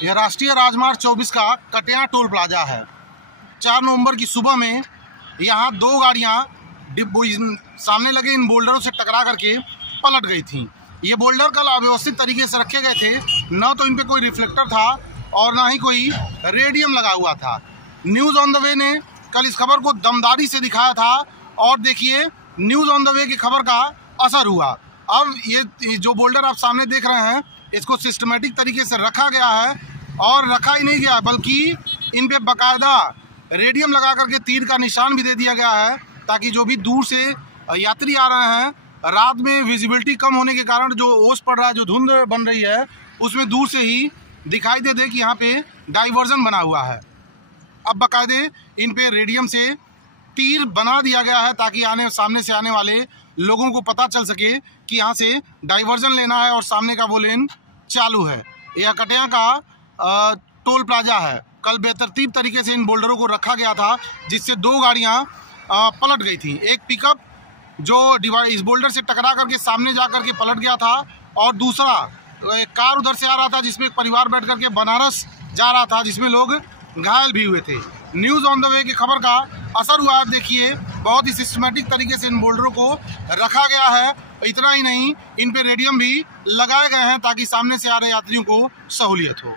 यह राष्ट्रीय राजमार्ग 24 का कटिया टोल प्लाजा है। 4 नवंबर की सुबह में यहाँ 2 गाड़ियाँ सामने लगे इन बोल्डरों से टकरा करके पलट गई थीं। ये बोल्डर कल अव्यवस्थित तरीके से रखे गए थे, न तो इन पे कोई रिफ्लेक्टर था और ना ही कोई रेडियम लगा हुआ था। न्यूज़ ऑन द वे ने कल इस खबर को दमदारी से दिखाया था और देखिए न्यूज़ ऑन द वे की खबर का असर हुआ। अब ये जो बोल्डर आप सामने देख रहे हैं, इसको सिस्टमेटिक तरीके से रखा गया है और रखा ही नहीं गया बल्कि इन पे बाकायदा रेडियम लगा करके तीर का निशान भी दे दिया गया है, ताकि जो भी दूर से यात्री आ रहे हैं, रात में विजिबिलिटी कम होने के कारण जो ओस पड़ रहा है, जो धुंध बन रही है, उसमें दूर से ही दिखाई दे कि यहाँ पे डाइवर्जन बना हुआ है। अब बाकायदे इन पे रेडियम से तीर बना दिया गया है ताकि सामने से आने वाले लोगों को पता चल सके कि यहाँ से डाइवर्जन लेना है और सामने का वो लेन चालू है। यह कटिया का टोल प्लाजा है। कल बेतरतीब तरीके से इन बोल्डरों को रखा गया था, जिससे 2 गाड़ियाँ पलट गई थी। एक पिकअप जो इस बोल्डर से टकरा करके सामने जा करके पलट गया था और दूसरा एक कार उधर से आ रहा था जिसमें एक परिवार बैठ करके बनारस जा रहा था, जिसमें लोग घायल भी हुए थे। न्यूज़ ऑन द वे की खबर का असर हुआ। देखिए बहुत ही सिस्टमेटिक तरीके से इन बोल्डरों को रखा गया है। इतना ही नहीं, इन पे रेडियम भी लगाए गए हैं ताकि सामने से आ रहे यात्रियों को सहूलियत हो।